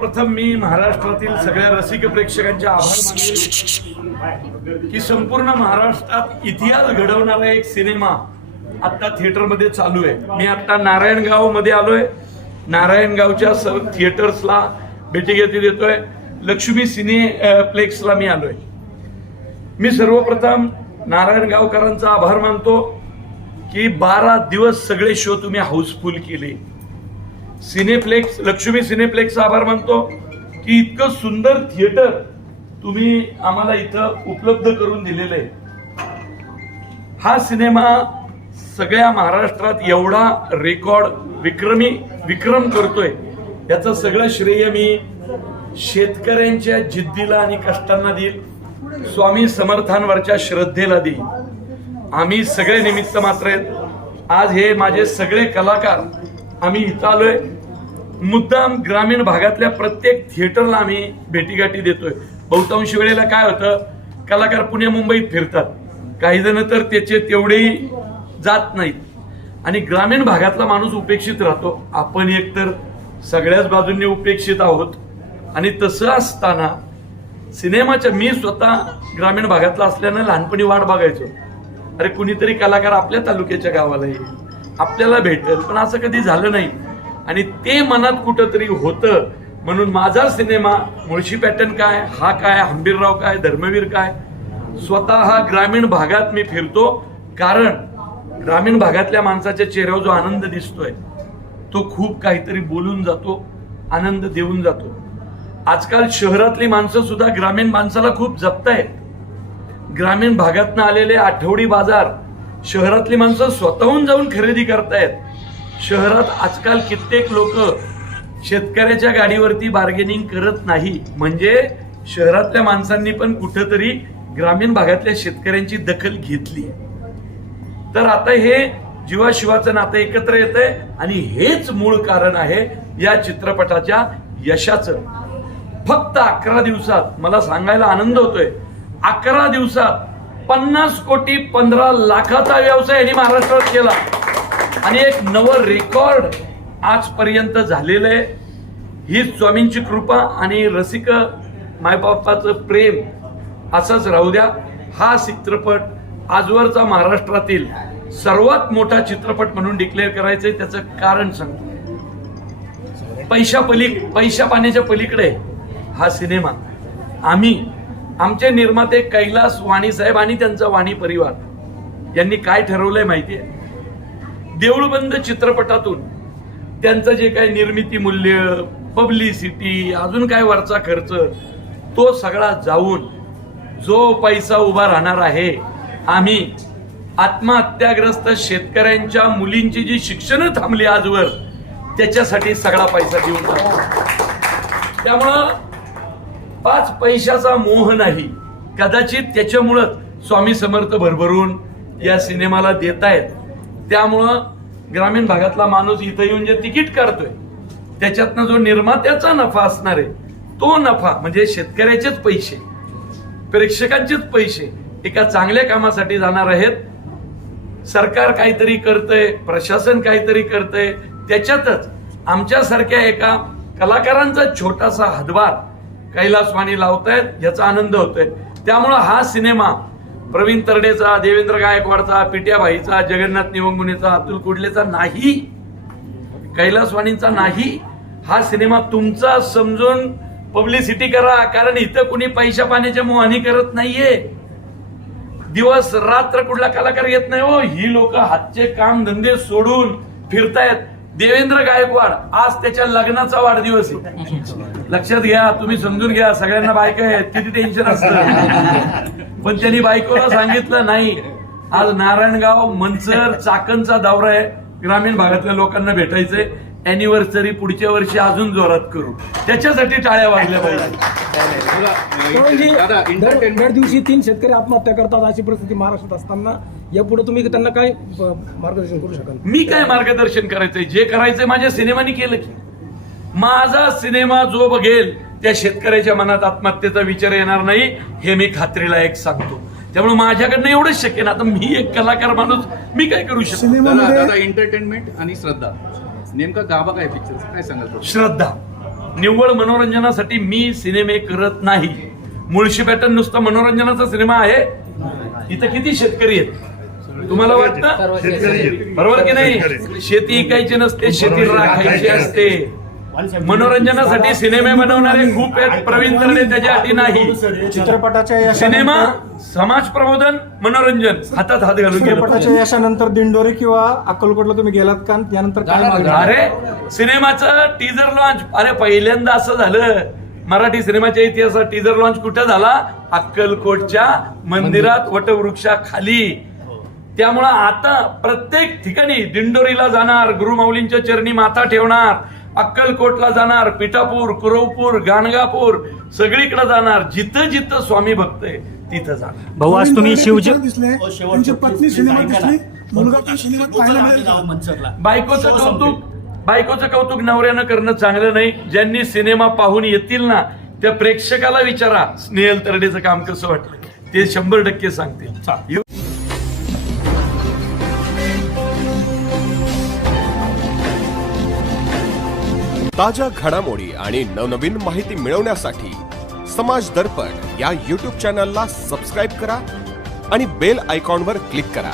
प्रथम मी महाराष्ट्रातील सगळ्या रसिक प्रेक्षकांचे आभार मानेल की संपूर्ण महाराष्ट्रात इतिहास घडवणारा एक सिनेमा आता थिएटरमध्ये चालू आहे. मी आता नारायणगाव मध्ये आलोय. नारायणगावच्या थिएटर्सला भेटीगाठी देतोय. लक्ष्मी सिनेप्लेक्सला मी आलोय. मी सर्वप्रथम नारायणगावकरांचा आभार मानतो की 12 दिवस सगळे शो तुम्ही हाऊसफुल केले. सिनेप्लेक्स लक्ष्मी सिनेप्लेक्सचा आभार मानतो की इतकं सुंदर थिएटर तुम्ही आम्हाला इथं उपलब्ध करून दिलेलं आहे. हा सिनेमा सगळ्या महाराष्ट्रात एवढा विक्रम करतोय याचं सगळं श्रेय मी शेतकऱ्यांच्या जिद्दीला आणि कष्टांना देईल. स्वामी समर्थांवरच्या श्रद्धेला देईल. आम्ही सगळे निमित्त मात्र आहेत. आज हे माझे सगळे कलाकार आम्ही इथं आलोय. मुद्दाम ग्रामीण भागातल्या प्रत्येक थिएटरला आम्ही भेटीगाठी देतोय. बहुतांश वेळेला काय होतं, कलाकार पुणे मुंबईत फिरतात, काही जण तर त्याचे तेवढेही जात नाहीत आणि ग्रामीण भागातला माणूस उपेक्षित राहतो. आपण एकतर सगळ्याच बाजूंनी उपेक्षित आहोत आणि तसं असताना सिनेमाच्या मी स्वतः ग्रामीण भागातला असल्यानं लहानपणी वाट बघायचो, अरे कुणीतरी कलाकार आपल्या तालुक्याच्या गावाला येईल, आपल्याला भेटेल, पण असं कधी झालं नाही आणि ते मनात कुठंतरी होतं. म्हणून माझा सिनेमा मुळशी पॅटर्न काय, हा काय, हंबीरराव काय, धर्मवीर काय, स्वतः हा ग्रामीण भागात मी फिरतो. कारण ग्रामीण भागातल्या माणसाच्या चेहऱ्यावर जो आनंद दिसतोय तो खूप काहीतरी बोलून जातो, आनंद देऊन जातो. आजकाल शहरातली माणसं सुद्धा ग्रामीण माणसाला खूप जपतायत. ग्रामीण भागातनं आलेले आठवडी बाजार शहरातली माणसं स्वतःहून जाऊन खरेदी करतायत. शहरात आजकाल कित्येक लोक शेतकऱ्याच्या गाडीवरती बार्गेनिंग करत नाही. म्हणजे शहरातल्या माणसांनी पण कुठंतरी ग्रामीण भागातल्या शेतकऱ्यांची दखल घेतली. तर आता हे जीवाशिवाचं नातं एकत्र येतंय आणि हेच मूळ कारण आहे या चित्रपटाच्या यशाचं. फक्त 11 दिवसात मला सांगायला आनंद होतोय, 11 दिवसात 50 कोटी 15 लाखाचा व्यवसाय यांनी महाराष्ट्रात केला आणि एक नवं रेकॉर्ड आजपर्यंत झालेलं आहे. ही स्वामींची कृपा आणि रसिक मायबापाचं प्रेम असंच राहू द्या. हा चित्रपट आजवरचा महाराष्ट्रातील सर्वात मोठा चित्रपट म्हणून डिक्लेअर करायचंय. त्याचं कारण सांगतो. पैशा पाण्याच्या पलीकडे हा सिनेमा आमचे निर्माते कैलास वाणी साहेब आणि त्यांचा वाणी परिवार यांनी काय ठरवलंय माहितीये, देऊळबंद चित्रपटातून त्यांचं जे काही निर्मिती मूल्य, पब्लिसिटी, अजून काय वरचा खर्च, तो सगळा जाऊन जो पैसा उभा राहणार आहे, आम्ही आत्महत्याग्रस्त शेतकऱ्यांच्या मुलींची जी शिक्षण थांबली आजवर, त्याच्यासाठी सगळा पैसा देऊन टाकतो. त्यामुळं 5 पैशाचा मोह नाही. कदाचित त्याच्यामुळं स्वामी समर्थ भरभरून या सिनेमाला देतायत. त्यामुळं ग्रामीण भागातला माणूस इथं येऊन जे तिकीट काढतोय त्याच्यातनं जो निर्मात्याचा नफा असणार आहे, तो नफा म्हणजे शेतकऱ्याचेच पैसे, प्रेक्षकांचेच पैसे एका चांगल्या कामासाठी जाणार आहेत. सरकार काहीतरी करतंय, प्रशासन काहीतरी करतंय, त्याच्यातच आमच्यासारख्या एका कलाकारांचा छोटासा हातभार कैलासवाणी लावतायत, याचा आनंद होतोय. त्यामुळं हा सिनेमा प्रवीण तरडेचा, देवेंद्र गायकवाडचा, पिट्याभाईचा, जगन्नाथ निवंगुनेचा, अतुल कुडलेचा नाही, कैलासवाणींचा नाही. हा सिनेमा तुमचा समजून पब्लिसिटी करा. कारण इथं कुणी पैशा पाण्याच्या मोहानी करत नाहीये. दिवस रात्र कुठला कलाकार येत नाही हो. ही लोक हातचे काम धंदे सोडून फिरतायत. देवेंद्र गायकवाड आज त्याच्या लग्नाचा वाढदिवस आहे. लक्षात घ्या, तुम्ही समजून घ्या. सगळ्यांना बायका आहेत, किती टेन्शन असतं, पण त्यांनी बायकोला सांगितलं नाही, आज नारायणगाव, मंचर, चाकणचा दौरा आहे, ग्रामीण भागातल्या लोकांना भेटायचंय, अॅनिव्हर्सरी पुढच्या वर्षी अजून जोरात करू, त्याच्यासाठी टाळ्या वाजल्या पाहिजे. दर दिवशी 3 शेतकरी आत्महत्या करतात, अशी परिस्थिती महाराष्ट्रात असताना यापुढे तुम्ही त्यांना काय मार्गदर्शन करू शकाल? मी काय मार्गदर्शन करायचंय, जे करायचंय माझ्या सिनेमानी केलं की. माझा सिनेमा जो बघेल त्या शेतकऱ्याच्या मनात आत्महत्येचा विचार येणार नाही, हे मी खात्रीला एक सांगतो. त्यामुळे माझ्याकडनं एवढंच शक्य ना. आता मी एक कलाकार माणूस, मी काय करू शकतो? एंटरटेनमेंट आणि श्रद्धा नेमका गाभा काय पिक्चर काय सांगाल? श्रद्धा निव्वळ मनोरंजनासाठी मी सिनेमे करत नाही. मुळशी पॅटर्न नुसतं मनोरंजनाचा सिनेमा आहे? इथं किती शेतकरी आहेत तुम्हाला वाटतं? बरोबर की नाही? शेती इकायची नसते, शेती राखायची असते. मनोरंजनासाठी सिनेमे बनवणारे खूप आहेत, प्रवीण तरडे त्याच्या अटी नाही. चित्रपटाच्या सिनेमा समाज प्रबोधन, मनोरंजन हातात हात घालून चित्रपटाच्या गेलं. यशानंतर दिंडोरी किंवा अक्कलकोटला तुम्ही गेलात का? त्यानंतर काय मागणी? अरे सिनेमाचं टीजर लॉन्च, अरे पहिल्यांदा असं झालं मराठी सिनेमाच्या इतिहासात. टीजर लॉन्च कुठं झाला? अक्कलकोटच्या मंदिरात वटवृक्षाखाली. त्यामुळं आता प्रत्येक ठिकाणी दिंडोरीला जाणार, गुरुमाऊलींच्या चरणी माथा ठेवणार, अक्कलकोटला जाणार, पिठापूर, कुरवपूर, गाणगापूर, सगळीकडे जाणार. जिथं जिथं स्वामी भक्त आहे तिथं जाणार. भाऊ आज तुम्ही शिवजी दिसले, त्यांची पत्नी सिनेमात दिसली, मुलगा पण सिनेमात पाहायला मिळेल. बायकोचं कौतुक नवऱ्यानं करणं चांगलं नाही. ज्यांनी सिनेमा पाहून येतील ना त्या प्रेक्षकाला विचारा स्नेहल तरडेचं काम कसं वाटलं, ते 100% सांगतील. ताज्या घडामोडी आणि नवनवीन माहिती मिळवण्यासाठी समाज दर्पण या YouTube चॅनलला सबस्क्राईब करा आणि बेल आयकॉनवर क्लिक करा.